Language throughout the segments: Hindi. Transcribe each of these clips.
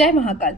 जय महाकाल।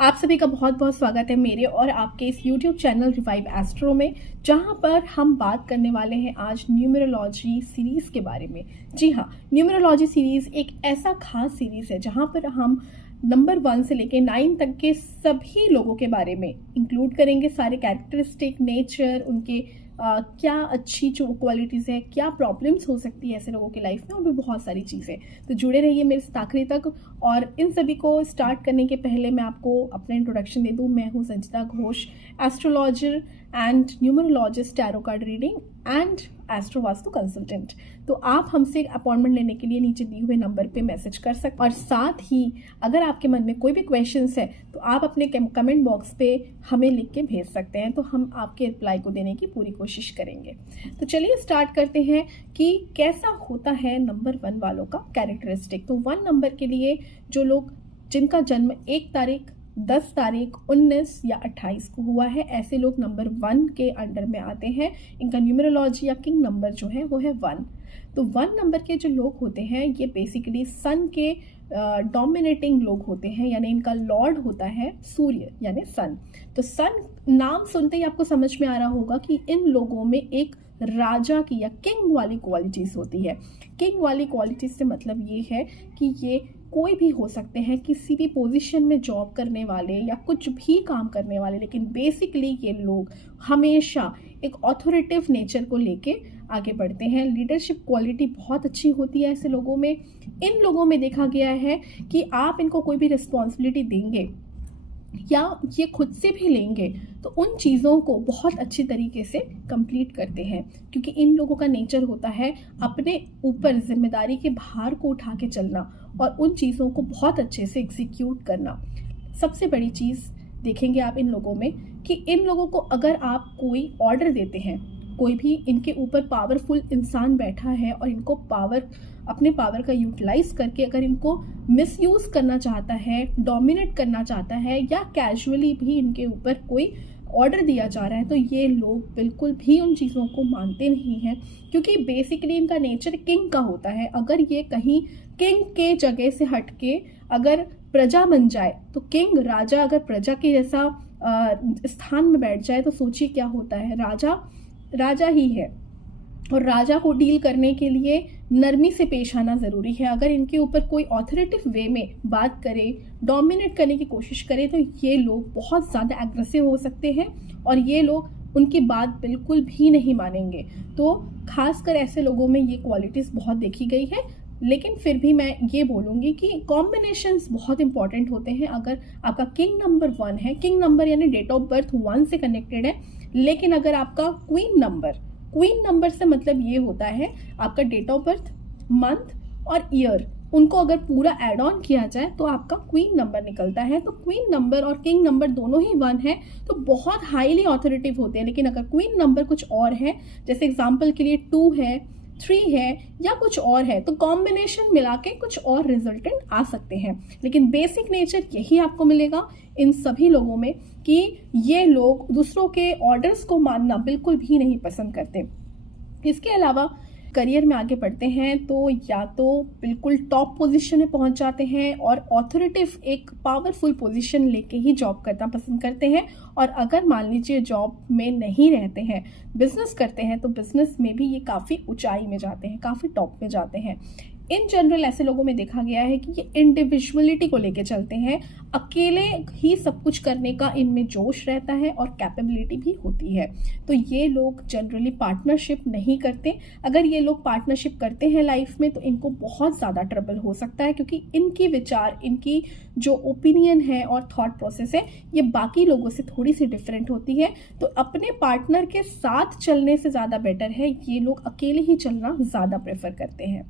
आप सभी का बहुत बहुत स्वागत है मेरे और आपके इस YouTube चैनल रिवाइव एस्ट्रो में, जहां पर हम बात करने वाले हैं आज न्यूमरोलॉजी सीरीज के बारे में। जी हाँ, न्यूमरोलॉजी सीरीज एक ऐसा खास सीरीज है जहां पर हम नंबर 1 से लेके 9 तक के सभी लोगों के बारे में इंक्लूड करेंगे। सारे कैरेक्टरिस्टिक, नेचर, उनके क्या अच्छी जो क्वालिटीज़ हैं, क्या प्रॉब्लम्स हो सकती है ऐसे लोगों की लाइफ में, और भी बहुत सारी चीज़ें। तो जुड़े रहिए मेरे से आखिरी तक। और इन सभी को स्टार्ट करने के पहले मैं आपको अपना इंट्रोडक्शन दे दूं। मैं हूं Sanchita Ghosh, astrologer and numerologist, tarot card reading and astro vastu consultant. तो आप हमसे अपॉइंटमेंट लेने के लिए नीचे दिए हुए नंबर पे मैसेज कर सकते। और साथ ही अगर आपके मन में कोई भी क्वेश्चंस है तो आप अपने कमेंट बॉक्स पे हमें लिख के भेज सकते हैं, तो हम आपके रिप्लाई को देने की पूरी कोशिश करेंगे। तो चलिए स्टार्ट करते हैं कि कैसा होता है नंबर 1 वालों का कैरेक्टरिस्टिक। तो 1 नंबर के लिए जो लोग जिनका जन्म 1 तारीख, 10 तारीख, 19 या 28 को हुआ है, ऐसे लोग नंबर 1 के अंडर में आते हैं। इनका न्यूमरोलॉजी या किंग नंबर जो है वो है 1। तो 1 नंबर के जो लोग होते हैं ये बेसिकली सन के डोमिनेटिंग लोग होते हैं, यानी इनका लॉर्ड होता है सूर्य यानी सन। तो सन नाम सुनते ही आपको समझ में आ रहा होगा कि इन लोगों में एक राजा की या किंग वाली क्वालिटीज होती है। किंग वाली क्वालिटीज से मतलब ये है कि ये कोई भी हो सकते हैं, किसी भी पोजीशन में जॉब करने वाले या कुछ भी काम करने वाले, लेकिन बेसिकली ये लोग हमेशा एक ऑथोरिटिव नेचर को लेके आगे बढ़ते हैं। लीडरशिप क्वालिटी बहुत अच्छी होती है ऐसे लोगों में। इन लोगों में देखा गया है कि आप इनको कोई भी रिस्पॉन्सिबिलिटी देंगे या ये खुद से भी लेंगे तो उन चीज़ों को बहुत अच्छी तरीके से कंप्लीट करते हैं, क्योंकि इन लोगों का नेचर होता है अपने ऊपर जिम्मेदारी के भार को उठा के चलना और उन चीज़ों को बहुत अच्छे से एग्जीक्यूट करना। सबसे बड़ी चीज़ देखेंगे आप इन लोगों में कि इन लोगों को अगर आप कोई ऑर्डर देते हैं, कोई भी इनके ऊपर पावरफुल इंसान बैठा है और इनको अपने पावर का यूटिलाइज करके अगर इनको मिसयूज करना चाहता है, डोमिनेट करना चाहता है या कैजुअली भी इनके ऊपर कोई ऑर्डर दिया जा रहा है, तो ये लोग बिल्कुल भी उन चीज़ों को मानते नहीं हैं, क्योंकि बेसिकली इनका नेचर किंग का होता है। अगर ये कहीं किंग के जगह से हट के अगर प्रजा बन जाए, तो किंग राजा अगर प्रजा के जैसा स्थान में बैठ जाए तो सोचिए क्या होता है। राजा ही है और राजा को डील करने के लिए नरमी से पेश आना ज़रूरी है। अगर इनके ऊपर कोई ऑथोरेटिव वे में बात करे, डोमिनेट करने की कोशिश करे, तो ये लोग बहुत ज़्यादा एग्रेसिव हो सकते हैं और ये लोग उनकी बात बिल्कुल भी नहीं मानेंगे। तो खासकर ऐसे लोगों में ये क्वालिटीज़ बहुत देखी गई है। लेकिन फिर भी मैं ये बोलूँगी कि कॉम्बिनेशंस बहुत इंपॉर्टेंट होते हैं। अगर आपका किंग नंबर 1 है, किंग नंबर यानी डेट ऑफ बर्थ 1 से कनेक्टेड है, लेकिन अगर आपका क्वीन नंबर से मतलब ये होता है आपका डेट ऑफ बर्थ, मंथ और ईयर, उनको अगर पूरा ऐड ऑन किया जाए तो आपका क्वीन नंबर निकलता है। तो क्वीन नंबर और किंग नंबर दोनों ही 1 है तो बहुत हाईली ऑथोरिटिव होते हैं। लेकिन अगर क्वीन नंबर कुछ और है, जैसे एग्जाम्पल के लिए 2 है, 3 है या कुछ और है, तो कॉम्बिनेशन मिला के कुछ और रिजल्टेंट आ सकते हैं। लेकिन बेसिक नेचर यही आपको मिलेगा इन सभी लोगों में कि ये लोग दूसरों के ऑर्डर्स को मानना बिल्कुल भी नहीं पसंद करते। इसके अलावा करियर में आगे बढ़ते हैं तो या तो बिल्कुल टॉप पोजीशन में पहुंच जाते हैं और ऑथोरिटिव एक पावरफुल पोजीशन लेके ही जॉब करना पसंद करते हैं, और अगर मान लीजिए जॉब में नहीं रहते हैं, बिजनेस करते हैं, तो बिजनेस में भी ये काफ़ी ऊंचाई में जाते हैं, काफ़ी टॉप में जाते हैं। इन जनरल ऐसे लोगों में देखा गया है कि ये इंडिविजुअलिटी को लेके चलते हैं, अकेले ही सब कुछ करने का इनमें जोश रहता है और कैपेबिलिटी भी होती है। तो ये लोग जनरली पार्टनरशिप नहीं करते। अगर ये लोग पार्टनरशिप करते हैं लाइफ में तो इनको बहुत ज़्यादा ट्रबल हो सकता है, क्योंकि इनकी विचार, इनकी जो ओपिनियन है और थॉट प्रोसेस है, ये बाकी लोगों से थोड़ी सी डिफरेंट होती है। तो अपने पार्टनर के साथ चलने से ज़्यादा बेटर है ये लोग अकेले ही चलना ज़्यादा प्रेफर करते हैं।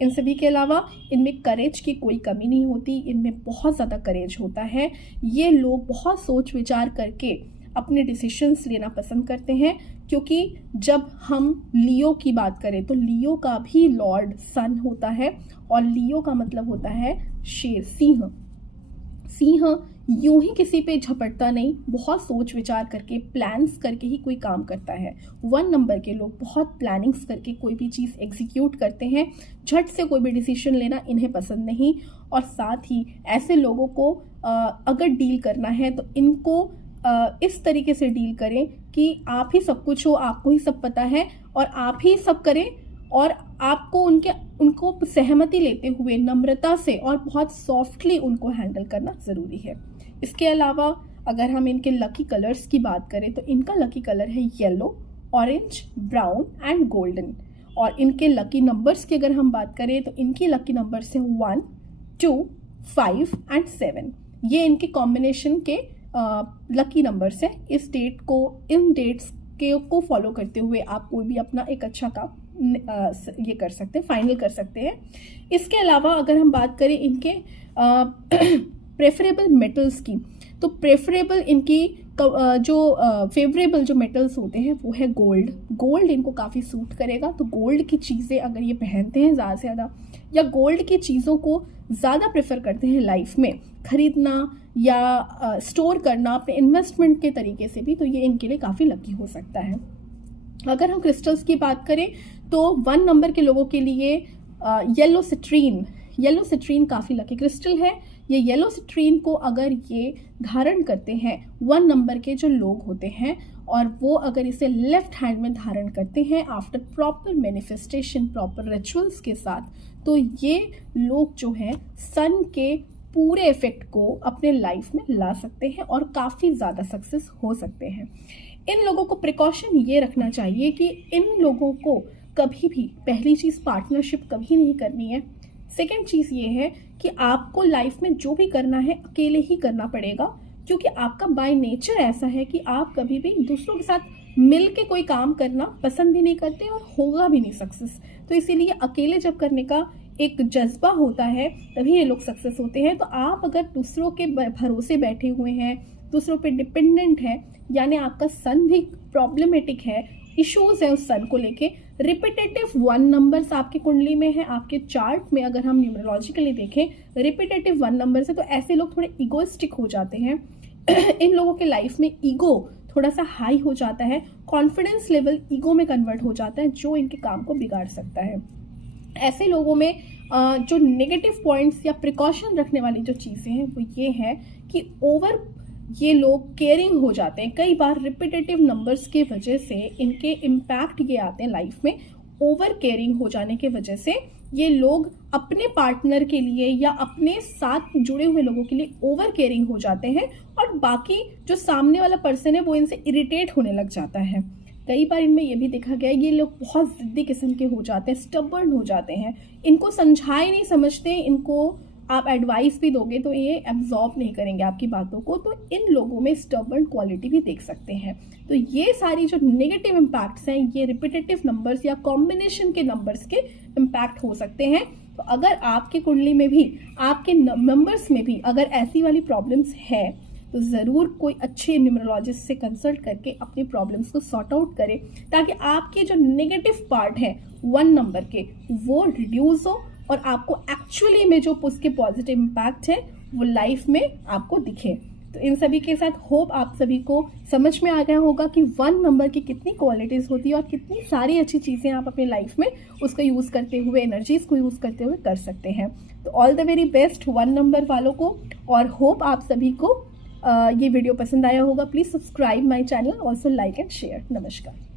इन सभी के अलावा इनमें करेज की कोई कमी नहीं होती, इनमें बहुत ज़्यादा करेज होता है। ये लोग बहुत सोच विचार करके अपने डिसीजंस लेना पसंद करते हैं, क्योंकि जब हम लियो की बात करें तो लियो का भी लॉर्ड सन होता है और लियो का मतलब होता है शेर, सिंह यूं ही किसी पे झपटता नहीं, बहुत सोच विचार करके, प्लान्स करके ही कोई काम करता है। 1 नंबर के लोग बहुत प्लानिंग्स करके कोई भी चीज़ एग्जीक्यूट करते हैं। झट से कोई भी डिसीजन लेना इन्हें पसंद नहीं, और साथ ही ऐसे लोगों को अगर डील करना है तो इनको इस तरीके से डील करें कि आप ही सब कुछ हो, आपको ही सब पता है और आप ही सब करें, और आपको उनको सहमति लेते हुए नम्रता से और बहुत सॉफ्टली उनको हैंडल करना ज़रूरी है। इसके अलावा अगर हम इनके लकी कलर्स की बात करें तो इनका लकी कलर है yellow, orange, brown and golden. और इनके लकी नंबर्स की अगर हम बात करें तो इनकी लकी नंबर्स है 1, 2, 5 एंड 7। ये इनके कॉम्बिनेशन के लकी नंबर्स हैं। इन डेट्स को फॉलो करते हुए आप कोई भी अपना एक अच्छा काम ये कर सकते हैं, फाइनल कर सकते हैं। इसके अलावा अगर हम बात करें इनके प्रेफरेबल मेटल्स की, तो प्रेफरेबल इनकी जो फेवरेबल जो मेटल्स होते हैं वो है गोल्ड। गोल्ड इनको काफ़ी सूट करेगा, तो गोल्ड की चीज़ें अगर ये पहनते हैं ज़्यादा से ज़्यादा या गोल्ड की चीज़ों को ज़्यादा प्रेफर करते हैं लाइफ में खरीदना या स्टोर करना अपने इन्वेस्टमेंट के तरीके से भी, तो ये इनके लिए काफ़ी लकी हो सकता है। अगर हम क्रिस्टल्स की बात करें तो 1 नंबर के लोगों के लिए येलो सिट्रीन काफ़ी लकी क्रिस्टल है। ये येलो सिट्रीन को अगर ये धारण करते हैं 1 नंबर के जो लोग होते हैं, और वो अगर इसे लेफ्ट हैंड में धारण करते हैं after proper manifestation, proper rituals के साथ, तो ये लोग जो हैं सन के पूरे इफेक्ट को अपने लाइफ में ला सकते हैं और काफ़ी ज़्यादा सक्सेस हो सकते हैं। इन लोगों को प्रिकॉशन ये रखना चाहिए कि इन लोगों को कभी भी, पहली चीज़ पार्टनरशिप कभी नहीं करनी है। सेकेंड चीज़ ये है कि आपको लाइफ में जो भी करना है अकेले ही करना पड़ेगा, क्योंकि आपका बाय नेचर ऐसा है कि आप कभी भी दूसरों के साथ मिल के कोई काम करना पसंद भी नहीं करते और होगा भी नहीं सक्सेस। तो इसीलिए अकेले जब करने का एक जज्बा होता है तभी ये लोग सक्सेस होते हैं। तो आप अगर दूसरों के भरोसे बैठे हुए हैं, दूसरों पे डिपेंडेंट है, यानी आपका सन भी प्रॉब्लमेटिक है, इश्यूज है उस सन को लेके, रिपीटेटिव 1 नंबर्स आपकी कुंडली में है, आपके चार्ट में अगर हम न्यूमरोलॉजिकली देखें रिपीटेटिव 1 नंबर से, तो ऐसे लोग थोड़े इगोइस्टिक हो जाते हैं। इन लोगों के लाइफ में ईगो थोड़ा सा हाई हो जाता है, कॉन्फिडेंस लेवल ईगो में कन्वर्ट हो जाता है, जो इनके काम को बिगाड़ सकता है। ऐसे लोगों में जो नेगेटिव पॉइंट्स या प्रिकॉशन रखने वाली जो चीज़ें हैं वो ये है कि ये लोग केयरिंग हो जाते हैं। कई बार रिपीटेटिव नंबर्स के वजह से इनके इम्पैक्ट ये आते हैं लाइफ में, ओवर केयरिंग हो जाने के वजह से ये लोग अपने पार्टनर के लिए या अपने साथ जुड़े हुए लोगों के लिए ओवर केयरिंग हो जाते हैं, और बाकी जो सामने वाला पर्सन है वो इनसे इरिटेट होने लग जाता है। कई बार इनमें ये भी देखा गया है ये लोग बहुत जिद्दी किस्म के हो जाते हैं, स्टबर्न हो जाते हैं, इनको समझाए नहीं समझते, इनको आप एडवाइस भी दोगे तो ये एब्जॉर्ब नहीं करेंगे आपकी बातों को, तो इन लोगों में स्टबर्न क्वालिटी भी देख सकते हैं। तो ये सारी जो नेगेटिव इम्पैक्ट्स हैं ये रिपीटेटिव नंबर्स या कॉम्बिनेशन के नंबर्स के इम्पैक्ट हो सकते हैं। तो अगर आपकी कुंडली में भी, आपके नंबर्स में भी अगर ऐसी वाली प्रॉब्लम्स है तो ज़रूर कोई अच्छे न्यूमरोलॉजिस्ट से कंसल्ट करके अपनी प्रॉब्लम्स को सॉर्ट आउट करें, ताकि आपके जो नेगेटिव पार्ट है 1 नंबर के वो रिड्यूस हो और आपको एक्चुअली में जो उसके पॉजिटिव इम्पैक्ट है वो लाइफ में आपको दिखे। तो इन सभी के साथ होप आप सभी को समझ में आ गया होगा कि 1 नंबर की कितनी क्वालिटीज़ होती है और कितनी सारी अच्छी चीज़ें आप अपनी लाइफ में उसका यूज़ करते हुए, एनर्जीज को यूज़ करते हुए कर सकते हैं। तो all the very best 1 number वालों को, और होप आप सभी को ये वीडियो पसंद आया होगा। Please subscribe my channel, also like and share. नमस्कार।